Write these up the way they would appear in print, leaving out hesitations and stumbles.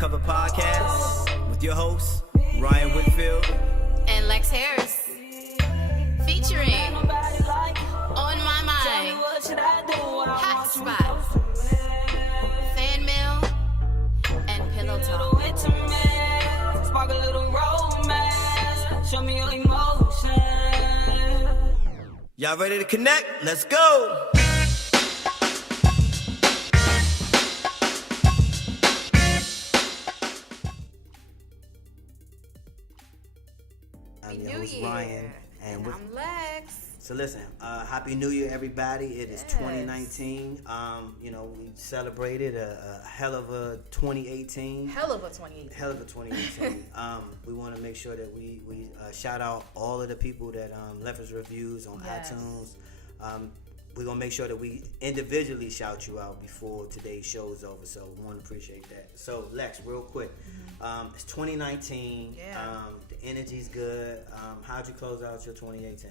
Undercover Podcast with your hosts, Ryan Whitfield and Lex Harris. Featuring On My Mind, Hot Spot, Fan Mail, and Pillow Talk. Spark a little romance. Show me your emotion. Y'all ready to connect? Let's go! I'm your host, Ryan. And I'm Lex. So listen, Happy New Year, everybody. It is 2019. We celebrated a hell of a 2018. Hell of a 2018. We want to make sure that we shout out all of the people that left us reviews on iTunes. We're going to make sure that we individually shout you out before today's show is over. So we want to appreciate that. So Lex, real quick. It's 2019. Yeah. The energy's good. How'd you close out your 2018?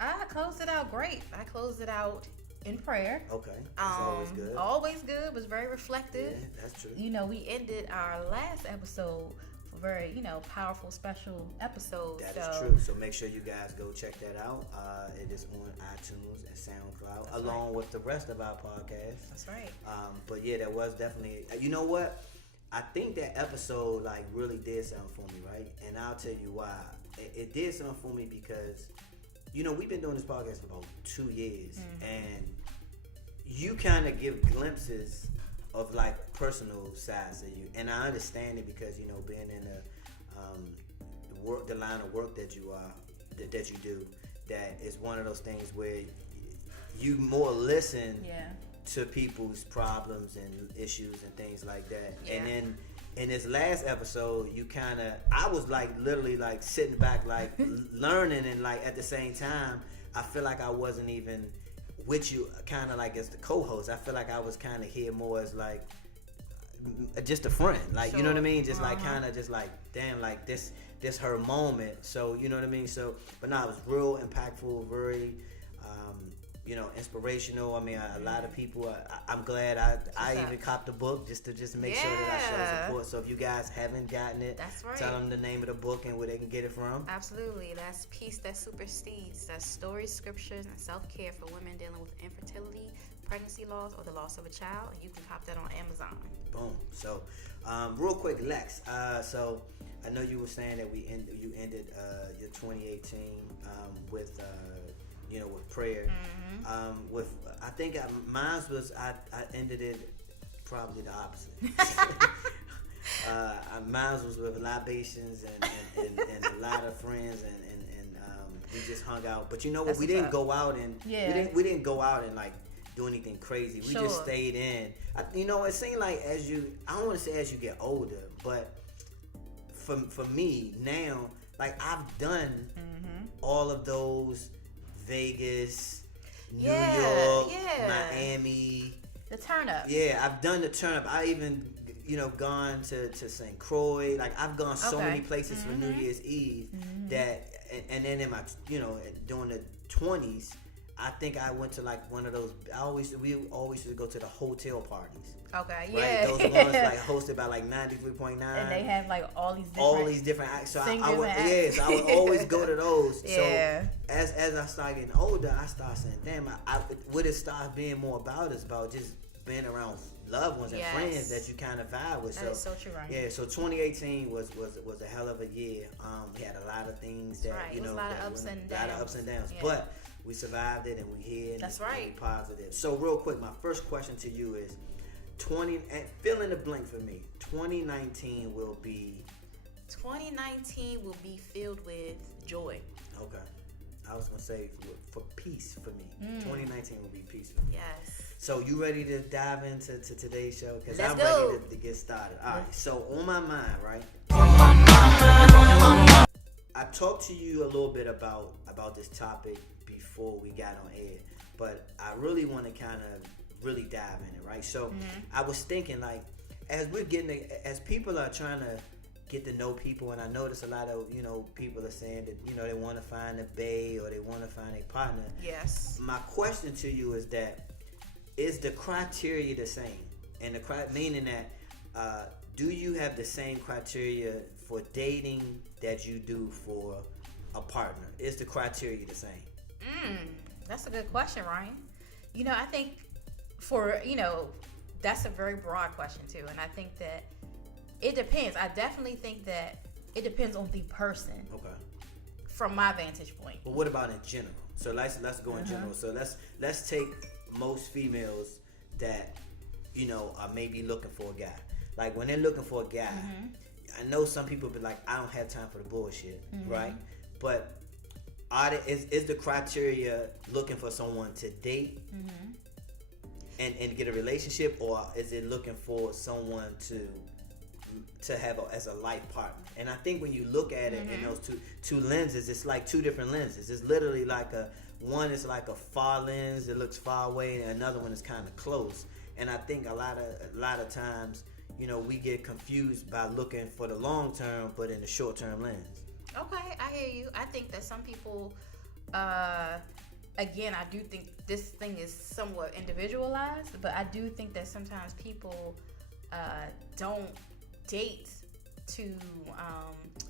I closed it out great. I closed it out in prayer. Okay. That's always good. Always good. It was very reflective. Yeah, that's true. We ended our last episode with a very, powerful, special episode. That is true. So make sure you guys go check that out. It is on iTunes and SoundCloud, along with the rest of our podcasts. That's right. But yeah, that was definitely. You know what? I think that episode really did something for me, right? And I'll tell you why. It did something for me because, we've been doing this podcast for about 2 years, and you kind of give glimpses of personal sides of you, and I understand it because being in the line of work that you are, that you do, that is one of those things where you more listen. Yeah. To people's problems and issues and things like that. Yeah. And then in this last episode, I was literally sitting back, learning, and at the same time, I feel like I wasn't even with you as the co-host. I feel like I was here more as just a friend. Sure. You know what I mean? Just damn, this her moment. So, you know what I mean? So, but no, it was real impactful, very, inspirational. I mean, a lot of people. I'm glad I even copped the book just to make sure that I show support. So if you guys haven't gotten it, that's right. Tell them the name of the book and where they can get it from. Absolutely, that's Peace That Supersedes. That's stories, scriptures, and self-care for women dealing with infertility, pregnancy loss, or the loss of a child. You can cop that on Amazon. Boom. So, real quick, Lex. So I know you were saying that you ended your 2018 with. With prayer. I think mine was I ended it probably the opposite. Mine was with libations and a lot of friends and we just hung out. But you know what? We didn't go out and we didn't go out and do anything crazy. We just stayed in. It seemed like I don't want to say as you get older, but for me now, I've done all of those. Vegas, New York, Miami. The turn up. Yeah, I've done the turn up. I even, gone to St. Croix. I've gone so many places for New Year's Eve that, and then in my, during the 20s, I think I went to one of those. We always used to go to the hotel parties. Okay, right? yeah. Those ones hosted by 93.9. And they have all these different acts. So I would always go to those. Yeah. So as I started getting older, I started saying, damn, what it started being more about is about just being around loved ones and friends that you kind of vibe with. That is so true, right? Yeah, so 2018 was a hell of a year. We had a lot of things that, it was a lot of ups and downs. A lot of ups and downs. Yeah. But we survived it and we here. That's right. Positive. So real quick, my first question to you is, fill in the blank for me. 2019 will be filled with joy. Okay. I was going to say for peace for me. 2019 will be peace for me. Yes. So you ready to dive into today's show? Because I'm go. ready to get started. All right. So on my mind, right? I talked to you a little bit about this topic before we got on air. But I really want to kind of really dive in it, right? So I was thinking as people are trying to get to know people, and I notice a lot of people are saying that they want to find a bae or they want to find a partner. Yes. My question to you is the criteria the same? And meaning that do you have the same criteria for dating that you do for a partner? Is the criteria the same? That's a good question, Ryan. I think that's a very broad question too, and I think that it depends. I definitely think that it depends on the person. Okay. From my vantage point. But what about in general? So let's go in general. So let's take most females that are maybe looking for a guy. Like when they're looking for a guy, I know some people be like, I don't have time for the bullshit, right? But is the criteria looking for someone to date and get a relationship, or is it looking for someone to have as a life partner? And I think when you look at it in those two lenses, it's like two different lenses. It's literally like one is like a far lens that looks far away, and another one is kind of close. And I think a lot of times, we get confused by looking for the long term, but in the short term lens. Okay, I hear you. I think that some people, again, I do think this thing is somewhat individualized, but I do think that sometimes people don't date to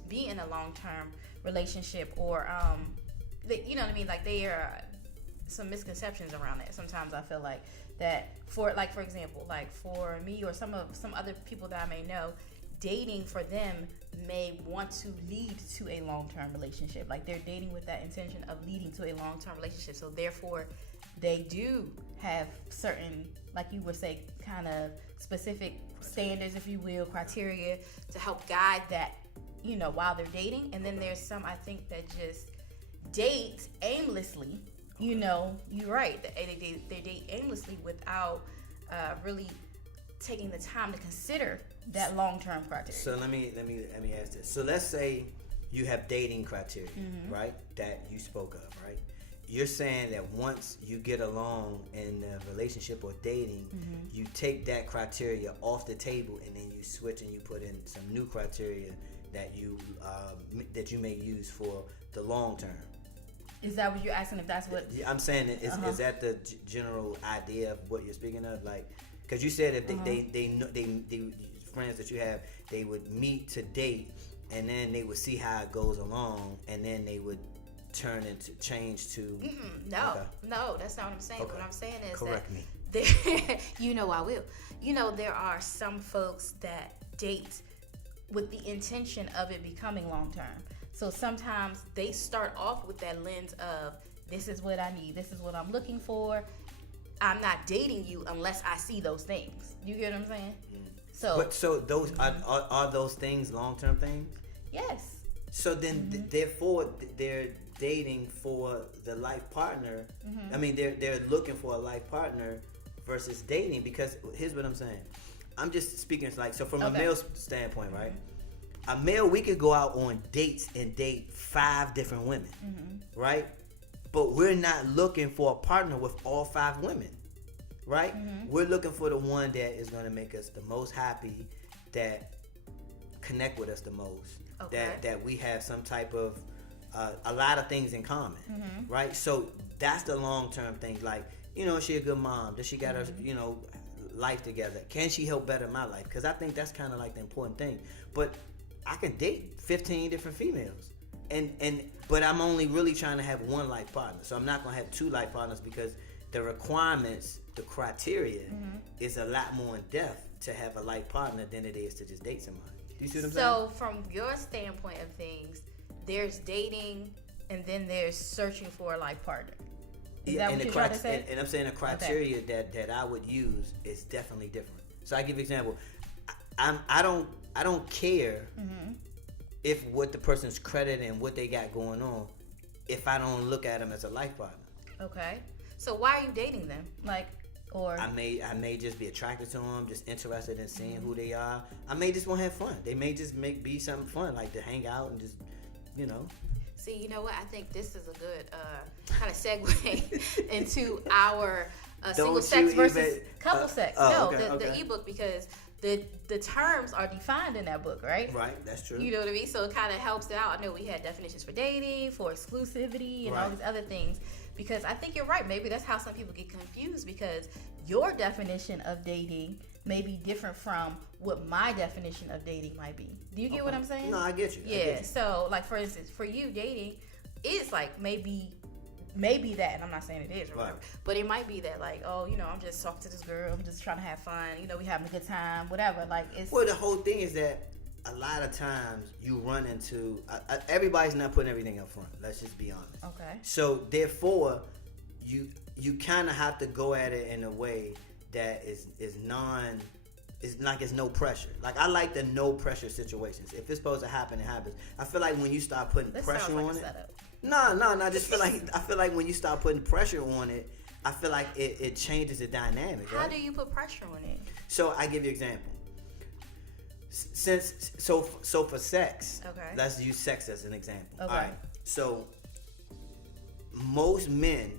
be in a long-term relationship, or you know what I mean? Like, there are some misconceptions around it. Sometimes I feel like that for example, like for me or some other people that I may know, dating for them may want to lead to a long-term relationship. Like, they're dating with that intention of leading to a long-term relationship. So therefore, they do have certain, like you would say, kind of specific standards, if you will, criteria to help guide that, while they're dating. And then there's some, I think, that just date aimlessly. You're right. They date aimlessly without really taking the time to consider that long-term criteria. So let me ask this. So let's say you have dating criteria, right? That you spoke of, right? You're saying that once you get along in a relationship or dating, you take that criteria off the table, and then you switch and you put in some new criteria that you may use for the long term. Is that what you're asking? If that's what I'm saying, is that the general idea of what you're speaking of? Like, because you said if they friends that you have, they would meet to date, and then they would see how it goes along, and then they would change to. No, that's not what I'm saying. Okay. What I'm saying is correct me. I will. There are some folks that date with the intention of it becoming long term. So sometimes they start off with that lens of, this is what I need, this is what I'm looking for. I'm not dating you unless I see those things. You get what I'm saying? So those are those things long-term things? Yes. So then therefore they're dating for the life partner. I mean, they're looking for a life partner versus dating, because here's what I'm saying. I'm just speaking like, so from a male standpoint, right? A male, we could go out on dates and date 5 different women, right? But we're not looking for a partner with all 5 women, right? We're looking for the one that is going to make us the most happy, that connect with us the most, that we have some type of a lot of things in common, right? So that's the long-term thing. Like, she a good mom? Does she got her, life together? Can she help better my life? Because I think that's kind of like the important thing. But I can date 15 different females, but I'm only really trying to have one life partner. So I'm not gonna have 2 life partners, because the requirements, the criteria, is a lot more in depth to have a life partner than it is to just date somebody. Do you see what I'm saying? So from your standpoint of things, there's dating, and then there's searching for a life partner. Is that what you're trying to say? And I'm saying the criteria that I would use is definitely different. So I give you an example. I don't care if what the person's credit and what they got going on, if I don't look at them as a life partner. Okay. So why are you dating them? Or I may just be attracted to them, just interested in seeing who they are. I may just want to have fun. They may just be something fun, like to hang out and just, See, you know what? I think this is a good kind of segue into our single sex versus couple sex. The ebook, because the terms are defined in that book, right? Right, that's true. You know what I mean? So it kind of helps it out. I know we had definitions for dating, for exclusivity, and all these other things. Because I think you're right. Maybe that's how some people get confused, because your definition of dating may be different from what my definition of dating might be. Do you get what I'm saying? No, I get you. Yeah. So, like, for instance, for you, dating is like maybe that, and I'm not saying it is or whatever, but it might be that, like, oh, you know, I'm just talking to this girl, I'm just trying to have fun, you know, we having a good time, whatever. Like, it's the whole thing is that a lot of times you run into everybody's not putting everything up front. Let's just be honest. Okay. So therefore, you kind of have to go at it in a way that is it's like it's no pressure. Like, I like the no pressure situations. If it's supposed to happen, it happens. I feel like when you start putting pressure on it. No. I just feel like when you start putting pressure on it, I feel like it changes the dynamic. How do you put pressure on it? So I give you an example. So for sex, okay. Let's use sex as an example. Okay. All right. So most men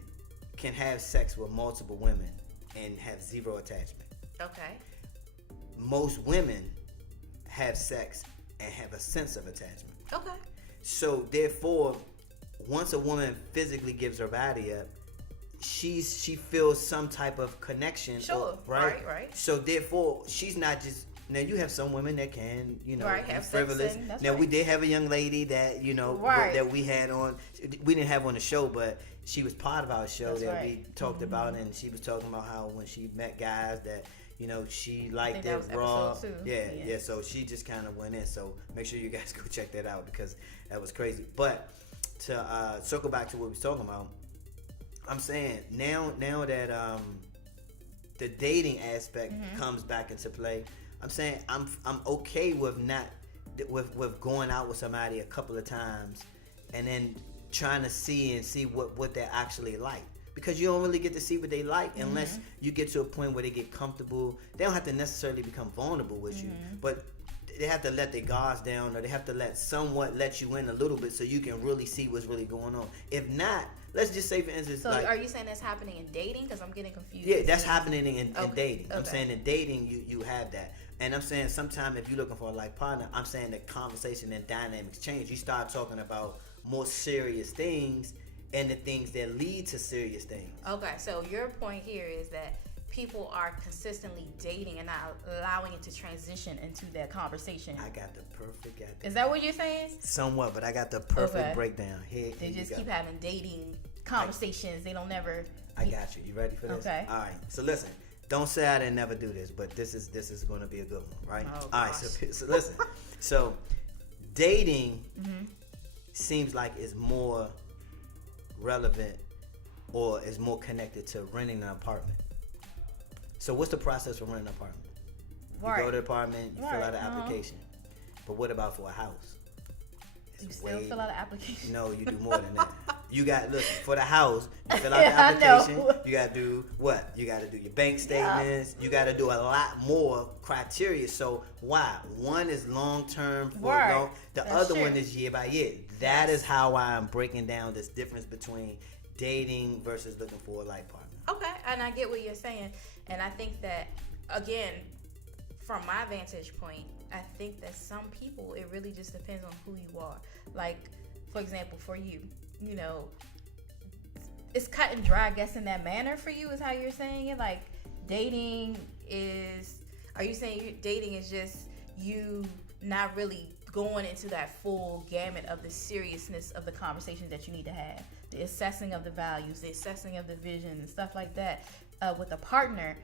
can have sex with multiple women and have zero attachment. Okay. Most women have sex and have a sense of attachment. Okay. So therefore, once a woman physically gives her body up, she feels some type of connection. Sure. Right. So therefore, she's not just. Now, you have some women that can, you know, have frivolous. Now, we did have a young lady that, you know, that we had on. We didn't have on the show, but she was part of our show we talked about, and she was talking about how when she met guys that, you know, she liked it raw. Yeah. So she just kind of went in. So make sure you guys go check that out because that was crazy. But to circle back to what we was talking about, I'm saying now that the dating aspect comes back into play. I'm saying I'm okay with with going out with somebody a couple of times and then trying to see what they're actually like, because you don't really get to see what they like unless you get to a point where they get comfortable. They don't have to necessarily become vulnerable with you, but they have to let their guards down, or they have to let you in a little bit so you can really see what's really going on. If not, let's just say, for instance, so are you saying that's happening in dating? Because I'm getting confused. Yeah, that's happening in dating. Okay. I'm saying in dating, you have that. And I'm saying sometimes if you're looking for a life partner, I'm saying the conversation and dynamics change. You start talking about more serious things and the things that lead to serious things. Okay, so your point here is that people are consistently dating and not allowing it to transition into that conversation. I got the perfect. Is that what you're saying? Somewhat, but I got the perfect breakdown. They just keep having dating conversations. They don't never. I got you. You ready for this? Okay. All right. So listen. Don't say I didn't never do this, but this is going to be a good one, right? Oh, all right. So listen. So dating seems like it's more relevant or is more connected to renting an apartment. So what's the process for renting an apartment? You go to the apartment, you fill out an application. But what about for a house? You still fill out an application? No, you do more than that. You got, look, for the house, you fill out the application. You got to do what? You got to do your bank statements. You got to do a lot more criteria. So why? One is long-term. The other one is year by year. That is how I'm breaking down this difference between dating versus looking for a life partner. Okay, and I get what you're saying. And I think that, again, from my vantage point, I think that some people, it really just depends on who you are. Like, for example, for you, you know, it's cut and dry, I guess, in that manner for you is how you're saying it. Like, dating is, are you saying dating is just you not really going into that full gamut of the seriousness of the conversations that you need to have, the assessing of the values, the assessing of the vision and stuff like that with a partner?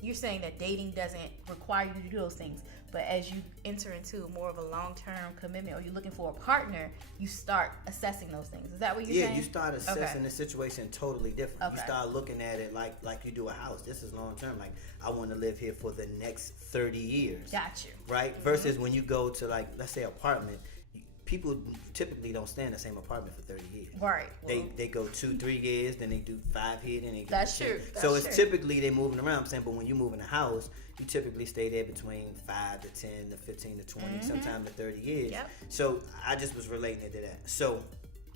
You're saying that dating doesn't require you to do those things, but as you enter into more of a long-term commitment or you're looking for a partner, you start assessing those things. Is that what you're saying? Yeah, you start assessing the situation totally different. Okay. You start looking at it like you do a house. This is long-term. Like, I want to live here for the next 30 years. Got you. Right? Versus when you go to, like, let's say apartment, people typically don't stay in the same apartment for 30 years. Right. They go 2-3 years, then they do 5 here, then they go That's true. So it's typically they're moving around. I'm saying, but when you move in a house, you typically stay there between 5 to 10 to 15 to 20, sometimes to 30 years. Yep. So I just was relating it to that. So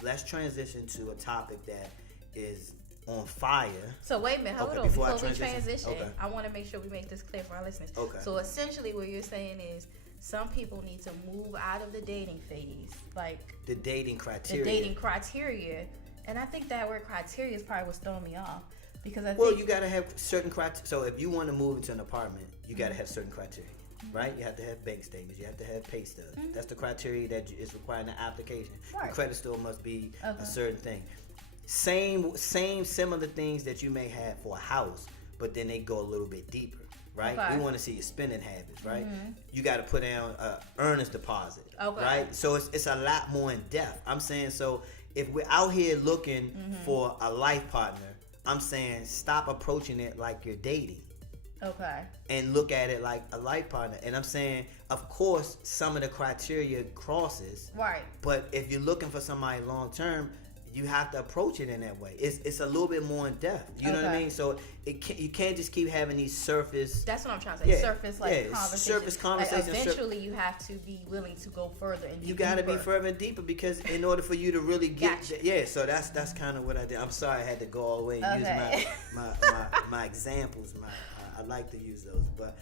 let's transition to a topic that is on fire. So wait a minute, hold on. Before we transition, okay. I want to make sure we make this clear for our listeners. Okay. So essentially what you're saying is some people need to move out of the dating phase. Like the dating criteria. And I think that word criteria is probably what's throwing me off. Because I think you gotta have certain criteria. So if you want to move into an apartment, you gotta have certain criteria, right? You have to have bank statements. You have to have pay stubs. That's the criteria that is required in the application. Right. The credit score must be a certain thing. Same similar things that you may have for a house, but then they go a little bit deeper, right? We want to see your spending habits, right? You got to put down earnest deposit, right? So it's a lot more in depth. I'm saying, so if we're out here looking for a life partner, I'm saying stop approaching it like you're dating. Okay. And look at it like a life partner. And I'm saying, of course, some of the criteria crosses. Right. But if you're looking for somebody long term, you have to approach it in that way. It's a little bit more in depth. You know what I mean? So you can't just keep having these surface. That's what I'm trying to say. Surface conversations. Surface conversations. Like eventually, you have to be willing to go further and you got to be further and deeper, because in order for you to really get so that's kind of what I did. I'm sorry I had to go all the way and use my examples. I like to use those, but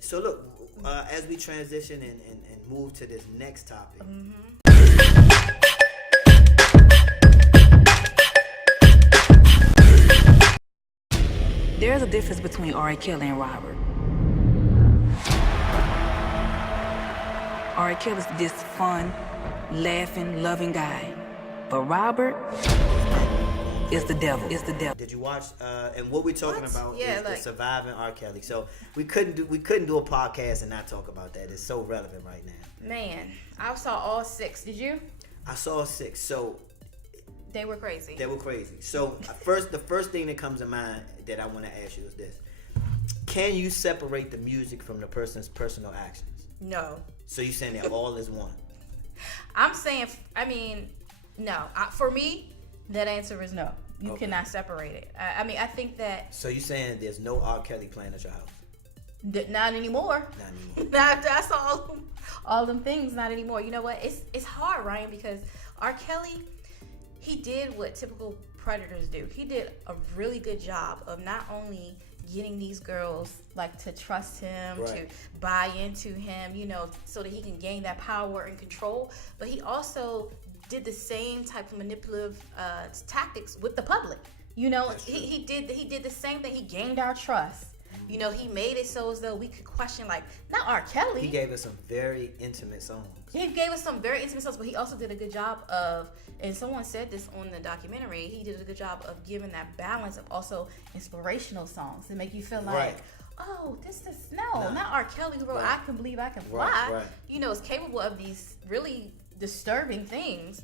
so look, as we transition and move to this next topic. There's a difference between R. Kelly and Robert. R. Kelly's this fun, laughing, loving guy. But Robert is the devil. Did you watch? And what we're talking about is the surviving R. Kelly. So we couldn't do a podcast and not talk about that. It's so relevant right now. Man, I saw all 6. Did you? I saw 6. So they were crazy. So the first thing that comes to mind that I want to ask you is this: can you separate the music from the person's personal actions? No. So you're saying they're all as one? I'm saying, no. For me, that answer is no. You cannot separate it. I think that. So you're saying there's no R. Kelly playing at your house? Not anymore. That's all them things. Not anymore. You know what? It's hard, Ryan, because R. Kelly, he did what typical predators do. He did a really good job of not only getting these girls to trust him, to buy into him, so that he can gain that power and control, but he also did the same type of manipulative tactics with the public. He did the same thing. He gained our trust. He made it so as though we could question, not R. Kelly. He gave us some very intimate songs. But he also did a good job of, and someone said this on the documentary, he did a good job of giving that balance of also inspirational songs to make you feel like, oh, not R. Kelly who wrote I Can Believe I Can Fly. Is capable of these really disturbing things,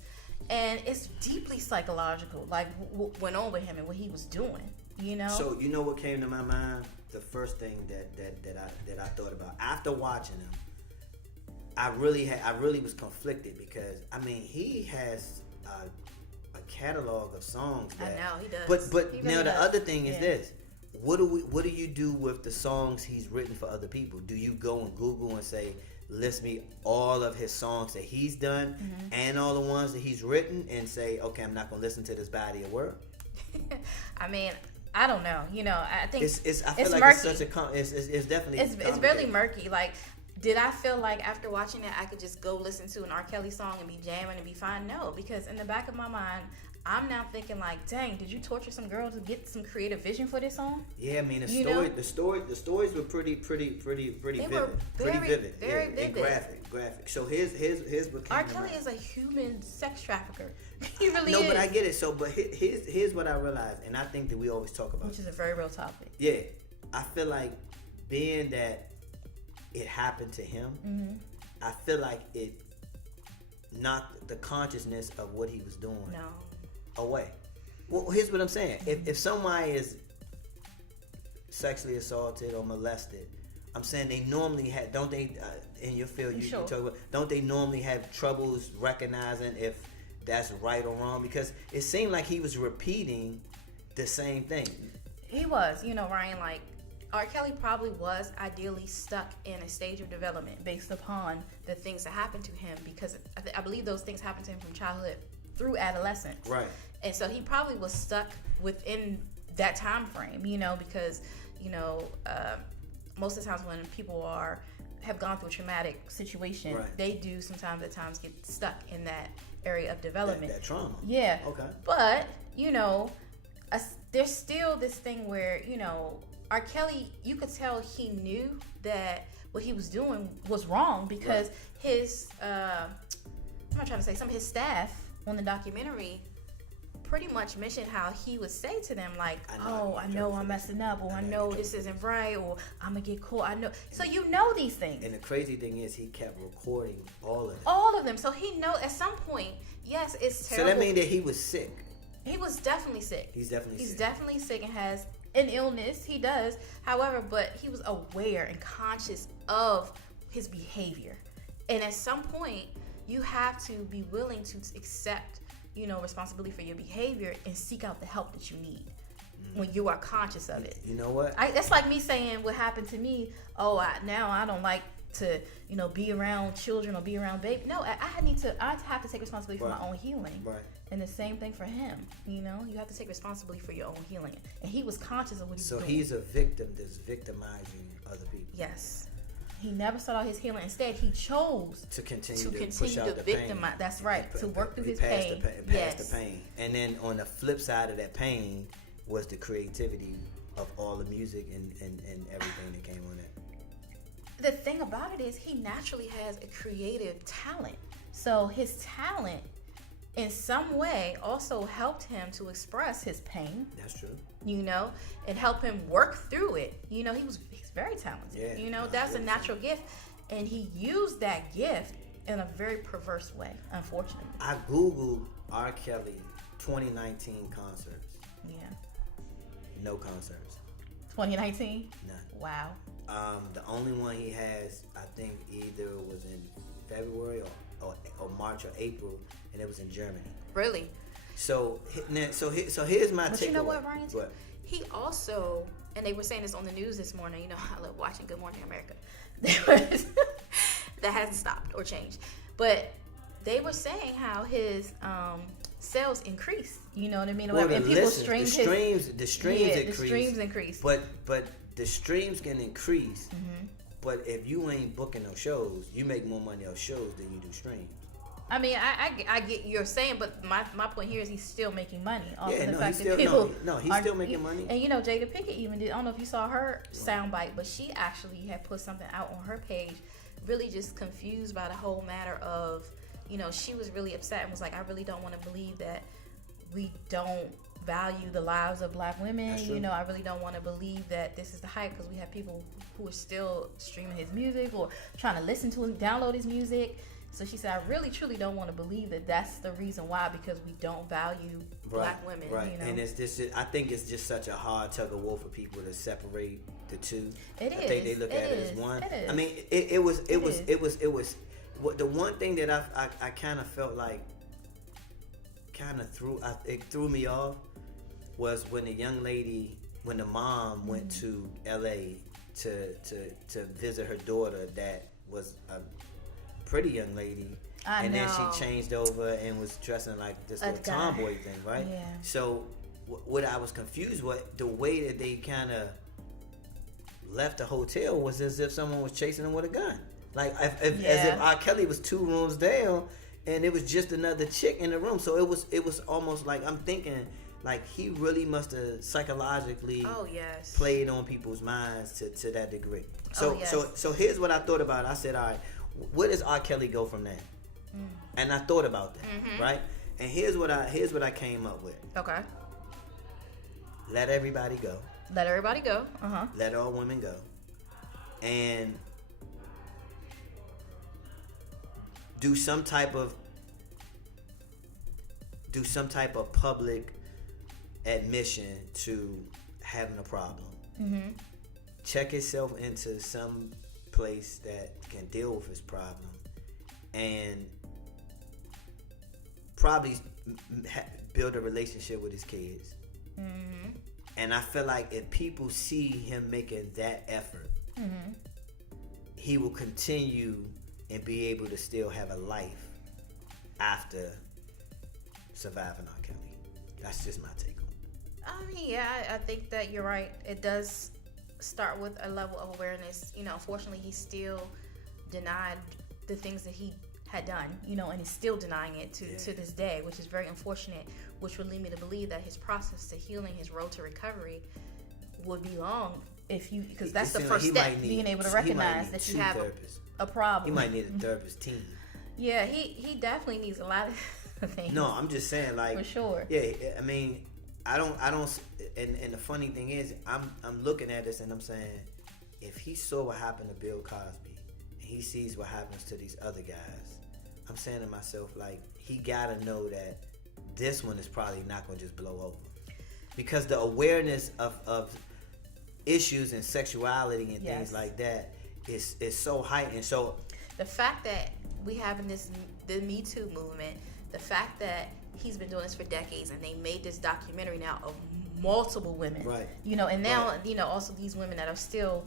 and it's deeply psychological, what went on with him and what he was doing. So what came to my mind? The first thing that I thought about after watching him, I really was conflicted, because he has a catalog of songs that, I know he does. But he really does. The other thing is this: what do you do with the songs he's written for other people? Do you go and Google and say, list me all of his songs that he's done and all the ones that he's written, and say, okay, I'm not gonna listen to this body of work? I don't know. I think I feel like murky. It's definitely it's really murky. Did I feel like after watching it I could just go listen to an R. Kelly song and be jamming and be fine? No, because in the back of my mind, I'm now thinking dang, did you torture some girl to get some creative vision for this song? Yeah, the stories were pretty vivid. Very vivid. And graphic. So here's what came R. Kelly is a human sex trafficker. He really is. No, but I get it. So, but here's what I realized, and I think that we always talk about, which is a very real topic. Yeah, I feel like being that it happened to him, I feel like it knocked the consciousness of what he was doing away. Well, here's what I'm saying: if somebody is sexually assaulted or molested, I'm saying they normally have, don't they? In your field, you talk about, don't they normally have troubles recognizing if that's right or wrong? Because it seemed like he was repeating the same thing. He was, Ryan, R. Kelly probably was ideally stuck in a stage of development based upon the things that happened to him, because I believe those things happened to him from childhood through adolescence. Right. And so he probably was stuck within that time frame, because, most of the times when people have gone through a traumatic situation, they do sometimes at times get stuck in that area of development. That trauma. Yeah. Okay. But, there's still this thing where, you know, R. Kelly, you could tell he knew that what he was doing was wrong because his, I'm not trying to say, some of his staff on the documentary pretty much mentioned how he would say to them, like, I know I'm messing up, or I know this isn't right, or I'm gonna get caught. I know. So you know these things. And the crazy thing is, he kept recording all of them. All of them. So he know at some point, yes, it's terrible. So that means that he was sick. He was definitely sick. He's definitely sick and has an illness. He does. However, but he was aware and conscious of his behavior. And at some point, you have to be willing to accept, you know, responsibility for your behavior and seek out the help that you need when you are conscious of it. You know what? That's like me saying what happened to me. Now I don't like to, you know, be around children or be around babies. No, I have to take responsibility for my own healing. Right. And the same thing for him. You know, you have to take responsibility for your own healing. And he was conscious of what he was doing. So he's a victim that's victimizing other people. Yes. He never sought out his healing. Instead, he chose to continue to push out the victimize. Pain. That's right. To work through his pain. Past the pain. And then on the flip side of that pain was the creativity of all the music and everything that came on it. The thing about it is, he naturally has a creative talent. So his talent, in some way, also helped him to express his pain. That's true. You know, and help him work through it. You know, he's very talented. Yeah, you know, that's a natural gift, and he used that gift in a very perverse way, unfortunately. I googled R. Kelly 2019 concerts. Yeah. No concerts. 2019? None. Wow. The only one he has, I think, either was in February or March or April, and it was in Germany. Really? So here's my takeaway. But you know what, Ryan? What? He also, and they were saying this on the news this morning. You know, I love watching Good Morning America. That hasn't stopped or changed, but they were saying how his sales increased. You know what I mean? Well, and people streamed the streams increased. The streams increased. But the streams can increase. Mm-hmm. But if you ain't booking no shows, you make more money off shows than you do streams. I mean, I get you're saying, but my point here is he's still making money off the fact that people he's still making money. And you know, Jada Pinkett even did. I don't know if you saw her soundbite, but she actually had put something out on her page, really just confused by the whole matter of, you know, she was really upset and was like, I really don't want to believe that we don't value the lives of black women. You know, I really don't want to believe that this is the hype, because we have people who are still streaming his music or trying to listen to him, download his music. So she said, I really, truly don't want to believe that that's the reason why, because we don't value black women. Right, you know? and it's just, I think it's just such a hard tug of war for people to separate the two. I think they look at it as one. It is. I mean, it was. The one thing that I kind of felt like it threw me off was when the mom went to L.A. to visit her daughter that was a pretty young lady, and then she changed over and was dressing like this little tomboy thing, right? Yeah. So what I was confused with, the way that they kind of left the hotel was as if someone was chasing them with a gun, like as if R. Kelly was 2 rooms down and it was just another chick in the room. So it was almost like, I'm thinking, like, he really must have psychologically played on people's minds to that degree. So here's what I thought about it. I said, all right, where does R. Kelly go from there? And I thought about that, right? And here's what I came up with. Okay. Let everybody go. Let everybody go. Let all women go. And do some type of public admission to having a problem. Check yourself into some place that can deal with his problem, and probably build a relationship with his kids. And I feel like if people see him making that effort, he will continue and be able to still have a life after surviving R. Kelly. That's just my take on it. I mean, yeah, I think that you're right. It does start with a level of awareness. You know, unfortunately, he still denied the things that he had done, and is still denying it to this day, which is very unfortunate, which would lead me to believe that his process to healing, his road to recovery would be long because that's the first step, being able to recognize that you have a problem. He might need a therapist team. Yeah, he definitely needs a lot of things. No, I'm just saying, like, for sure. Yeah, I mean, I don't, and the funny thing is, I'm looking at this and I'm saying, if he saw what happened to Bill Cosby, and he sees what happens to these other guys, I'm saying to myself, like, he gotta know that this one is probably not gonna just blow over, because the awareness of issues and sexuality and things like that is so heightened. So the fact that we have in the Me Too movement, the fact that he's been doing this for decades, and they made this documentary now of multiple women, right? And now also these women that are still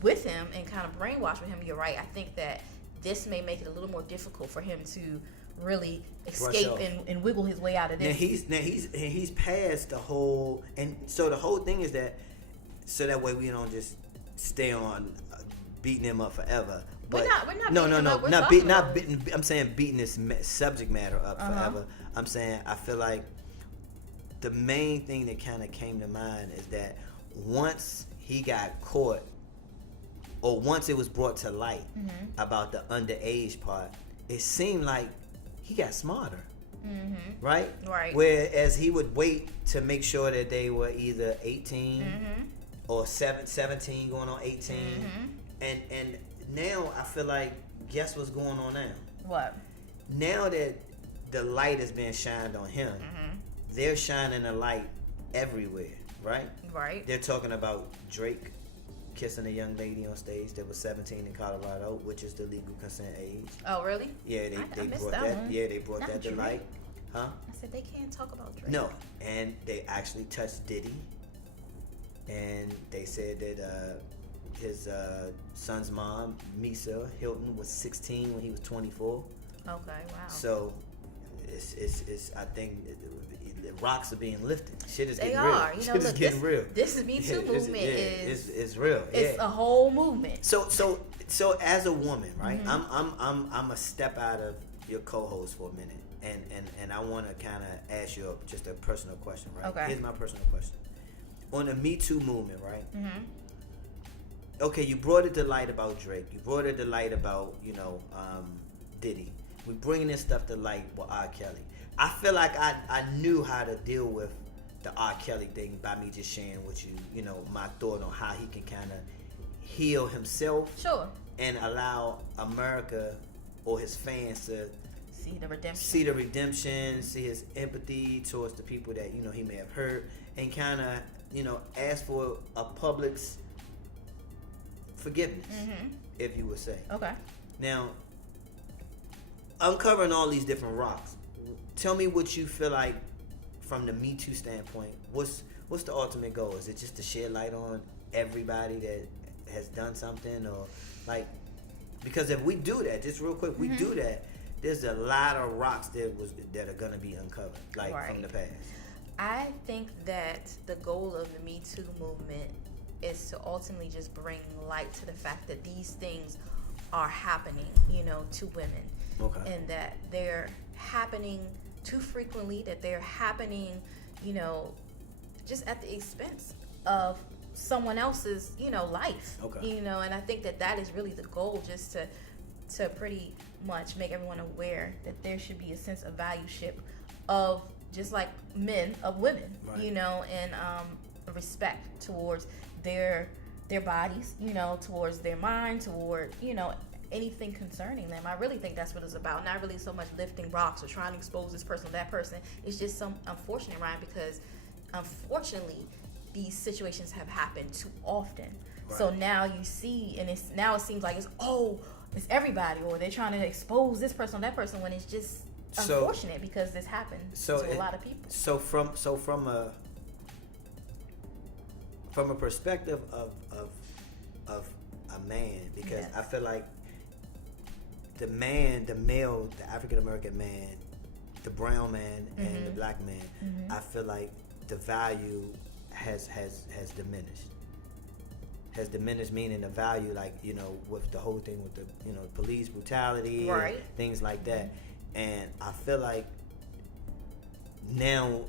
with him and kind of brainwashed with him. You're right. I think that this may make it a little more difficult for him to really escape and wiggle his way out of this. He's past the whole, and so the whole thing is that so that way we don't just stay on beating him up forever. But we're not beating. I'm saying beating this subject matter up forever. I'm saying I feel like the main thing that kind of came to mind is that once he got caught, or once it was brought to light about the underage part, it seemed like he got smarter. Right? Right. Whereas he would wait to make sure that they were either 18 or 17 going on 18. And now I feel like, guess what's going on now? What? Now that the light is being shined on him, they're shining a light everywhere, right? Right. They're talking about Drake kissing a young lady on stage that was 17 in Colorado, which is the legal consent age. Oh, really? Yeah, they brought that. Yeah, they brought that to light. Huh? I said they can't talk about Drake. No, and they actually touched Diddy, and they said that his son's mom, Misa Hilton, was 16 when he was 24. Okay, wow. So it's I think the rocks are being lifted. Shit is getting real. They are. Shit is getting real. This Me Too movement is real. It's a whole movement. So as a woman, right? I'm a step out of your co-host for a minute, and I want to kind of ask you just a personal question, right? Okay. Here's my personal question. On the Me Too movement, right? Okay, you brought it to light about Drake. You brought it to light about Diddy. We're bringing this stuff to light with R. Kelly. I feel like I knew how to deal with the R. Kelly thing by me just sharing with you, my thought on how he can kind of heal himself. Sure. And allow America or his fans to see the redemption, see his empathy towards the people that, he may have hurt, and kind of, ask for a public's forgiveness, if you would say. Okay. Now, uncovering all these different rocks, tell me what you feel like from the Me Too standpoint. What's the ultimate goal? Is it just to shed light on everybody that has done something, or because if we do that, just real quick, we do that, there's a lot of rocks that are gonna be uncovered, from the past. I think that the goal of the Me Too movement is to ultimately just bring light to the fact that these things are happening, to women. Okay. And that they're happening too frequently, that they're happening, just at the expense of someone else's, life. Okay. And I think that is really the goal, just to pretty much make everyone aware that there should be a sense of valueship of, just like men, of women, right. And respect towards their bodies, towards their mind, toward, anything concerning them. I really think that's what it's about. Not really so much lifting rocks or trying to expose this person or that person. It's just some unfortunate, Ryan, because unfortunately these situations have happened too often. Right. So now you see, and it seems like it's everybody, or they're trying to expose this person or that person, when it's just unfortunate because this happens to a lot of people. So from a perspective of a man, because yes. I feel like the male, the African American man, the brown man, and the black man, I feel like the value has diminished. has diminished meaning of value, like, you know, with the whole thing with the, you know, police brutality, right, and things like that. And I feel like now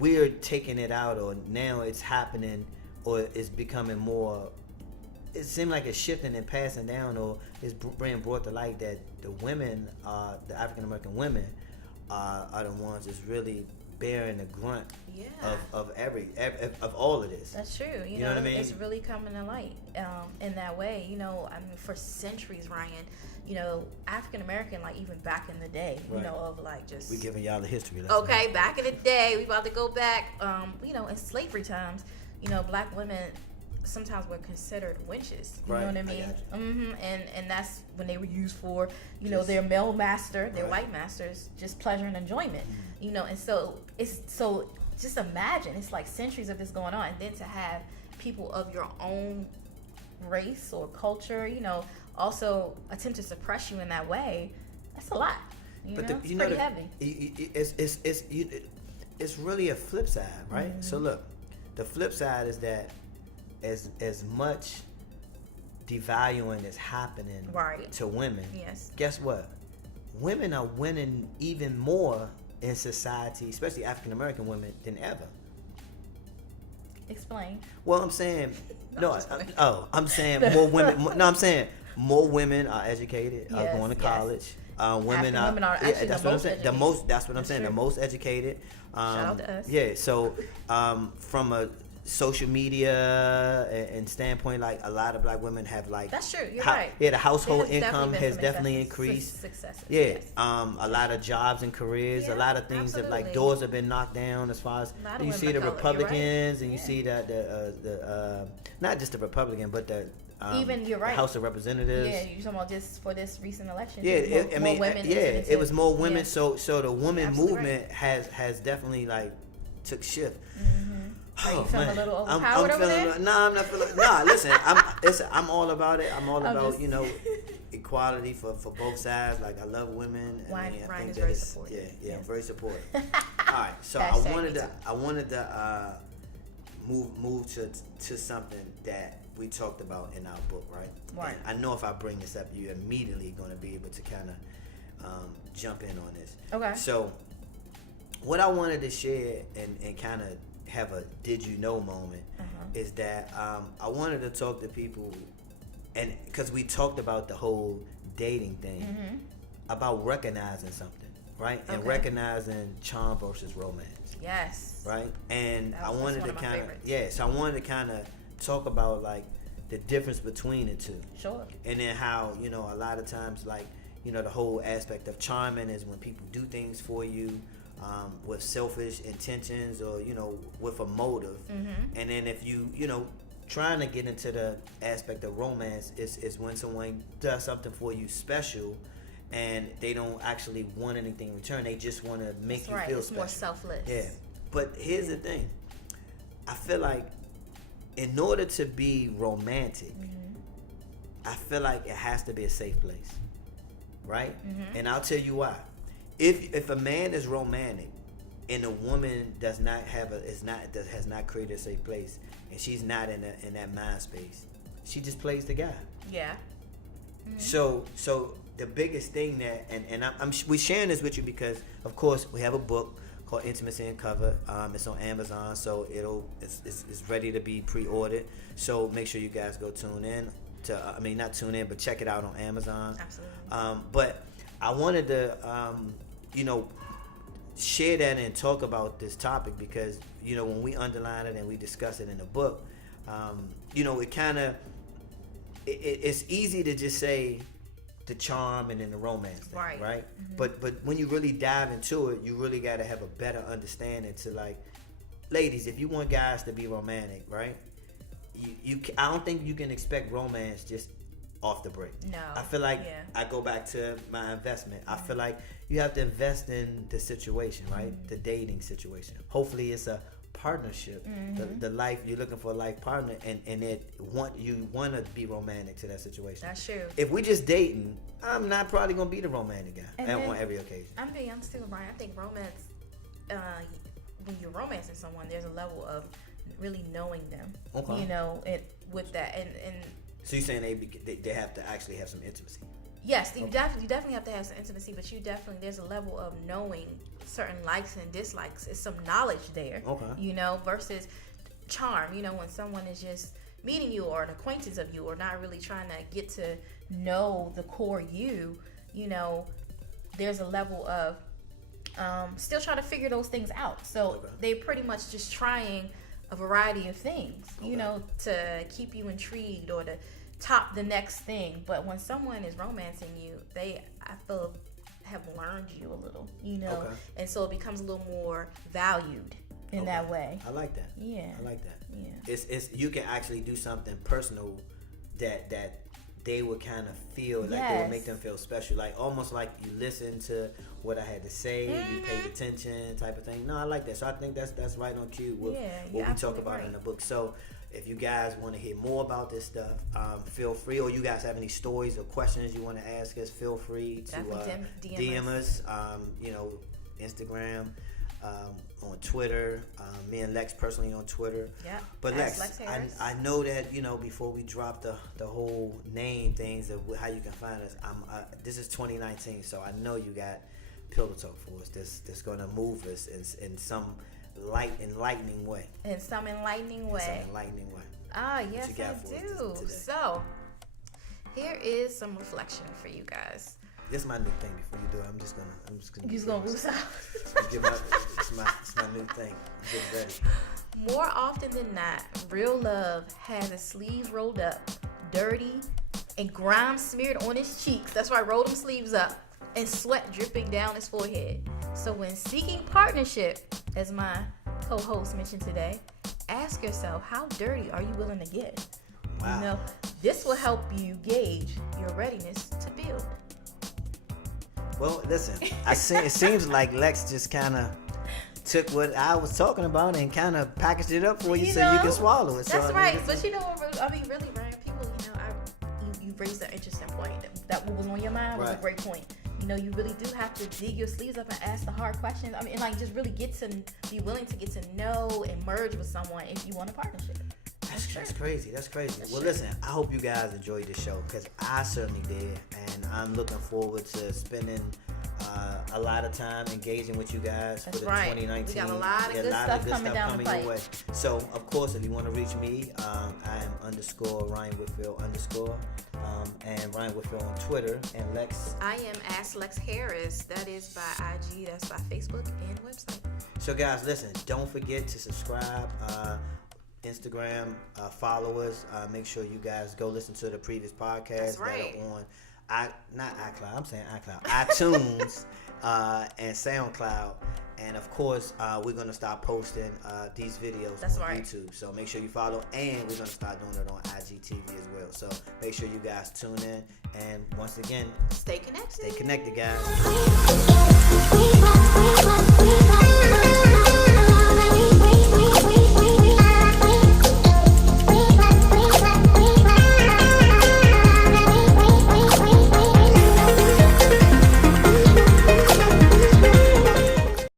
we're taking it out, or now it's happening, or it's becoming more, it seems like it's shifting and passing down, or it's being brought to light that the women, the African American women, are the ones that's really bearing the grunt of all of this. That's true. You know what I mean? It's really coming to light in that way. You know, I mean, for centuries, Ryan, you know, African American, like even back in the day, you know, of like just we giving y'all the history lesson. Okay, back in the day, we about to go back. You know, in slavery times, you know, black women sometimes were considered wenches. You know what I mean? And that's when they were used for, you know, their male master, their white masters, just pleasure and enjoyment. You know, and so just imagine, it's like centuries of this going on, and then to have people of your own race or culture, you know, also attempt to suppress you in that way. That's a lot. It's pretty heavy. It's really a flip side, right? So look, the flip side is that as much devaluing is happening to women, guess what? Women are winning even more in society, especially African American women, than ever. Explain. Well, I'm saying I'm saying more women. I'm saying more women are educated, are going to college. Women are actually that's what I'm saying. That's what I'm saying. The most educated. Shout out to us. Yeah. So from a social media and standpoint, like a lot of black women have like that's true. You're right. Yeah, the household income has definitely increased. Successes. Yeah, a lot of jobs and careers, a lot of things that like doors have been knocked down as far as you see the Republicans and you see that the not just the Republican but the even you're right. The House of Representatives. Yeah, you're talking about just for this recent election. Yeah, more women. It was more women. So the woman movement has definitely like took shift. Are you feeling a little overpowered over there? Nah, I'm not feeling. Nah, listen, I'm all about it. I'm all about you know equality for both sides. Like I love women. Ryan is very supportive. Yeah, I'm very supportive. All right, so I wanted to move to something that we talked about in our book, right? Right. And I know if I bring this up, you're immediately going to be able to kind of jump in on this. Okay. So what I wanted to share and kind of have a did you know moment is that I wanted to talk to people, and because we talked about the whole dating thing, about recognizing something, right? And recognizing charm versus romance. Yes. Right? And I wanted to kind of so I wanted to kind of talk about like the difference between the two. Sure. And then how, you know, a lot of times like, you know, the whole aspect of charming is when people do things for you with selfish intentions or, you know, with a motive. And then if you know, trying to get into the aspect of romance is when someone does something for you special and they don't actually want anything in return. They just want to make you feel special. More selfless. Yeah. But here's the thing. I feel like in order to be romantic, I feel like it has to be a safe place. Right? And I'll tell you why. If a man is romantic and a woman does not have has not created a safe place and she's not in that mind space, she just plays the guy. Yeah. So the biggest thing that we're sharing this with you because of course we have a book called Intimacy and Cover. It's on Amazon, so it's ready to be pre-ordered. So make sure you guys go tune in to not tune in, but check it out on Amazon. Absolutely. But I wanted to share that and talk about this topic because, you know, when we underline it and we discuss it in the book, you know, it kind of it's easy to just say the charm and then the romance thing, right? But when you really dive into it, you really got to have a better understanding to, like, ladies, if you want guys to be romantic, right? I don't think you can expect romance just off the break. No. I feel like I go back to my investment. I feel like you have to invest in the situation, right? The dating situation. Hopefully it's a partnership. The life, you're looking for a life partner and you want to be romantic to that situation. That's true. If we just dating, I'm not probably going to be the romantic guy on every occasion. I'm being honest too, Brian. I think romance, when you're romancing someone, there's a level of really knowing them. Okay. You know, with that. And so you're saying they have to actually have some intimacy? Yes, you definitely have to have some intimacy, but there's a level of knowing certain likes and dislikes. It's some knowledge there, versus charm. When someone is just meeting you or an acquaintance of you or not really trying to get to know the core you, there's a level of still trying to figure those things out. So they're pretty much just trying a variety of things, to keep you intrigued or to top the next thing. But when someone is romancing you, I feel, have learned you a little, and so it becomes a little more valued in that way. I like that. Yeah. I like that. Yeah. It's you can actually do something personal that they would kind of feel like they would make them feel special, like almost like you listen to what I had to say, you paid attention, type of thing. No, I like that. So I think that's right on cue with what we talk about in the book. So if you guys want to hear more about this stuff, feel free, or you guys have any stories or questions you want to ask us, feel free to DM us. Instagram, on Twitter, me and Lex personally on Twitter. Yeah. But Lex I know that before we drop the whole name things of how you can find us, this is 2019, so I know you got Pillow Talk for us. That's gonna move us in some enlightening way. In some enlightening way. Ah, yes, I do. So here is some reflection for you guys. This is my new thing. Before you do it, I'm just gonna. You're gonna lose out. It's my new thing. I'm getting ready. More often than not, real love has his sleeves rolled up, dirty, and grime smeared on his cheeks. That's why I rolled them sleeves up, and sweat dripping down his forehead. So when seeking partnership, as my co-host mentioned today, ask yourself, how dirty are you willing to get? Wow. This will help you gauge your readiness to build. Well, listen, it seems like Lex just kind of took what I was talking about and kind of packaged it up for you so you can swallow it. That's right. But really, Ryan, people, you raised an interesting point. That what was on your mind was a great point. You really do have to dig your sleeves up and ask the hard questions. And just really be willing to get to know and merge with someone if you want a partnership. That's crazy. Well, listen, I hope you guys enjoyed the show because I certainly did, and I'm looking forward to spending a lot of time engaging with you guys for the 2019. We got a lot of good stuff coming down the pipe. Your way. So, of course, if you want to reach me, I am _Ryan Whitfield _ and Ryan Whitfield on Twitter, and Lex. I am Lex Harris. That is by IG. That's by Facebook and website. So, guys, listen. Don't forget to subscribe. Instagram, follow us. Make sure you guys go listen to the previous podcasts that are on iTunes and SoundCloud. And of course, we're gonna start posting these videos on YouTube. So make sure you follow, and we're gonna start doing it on IGTV as well. So make sure you guys tune in. And once again, stay connected. Stay connected, guys.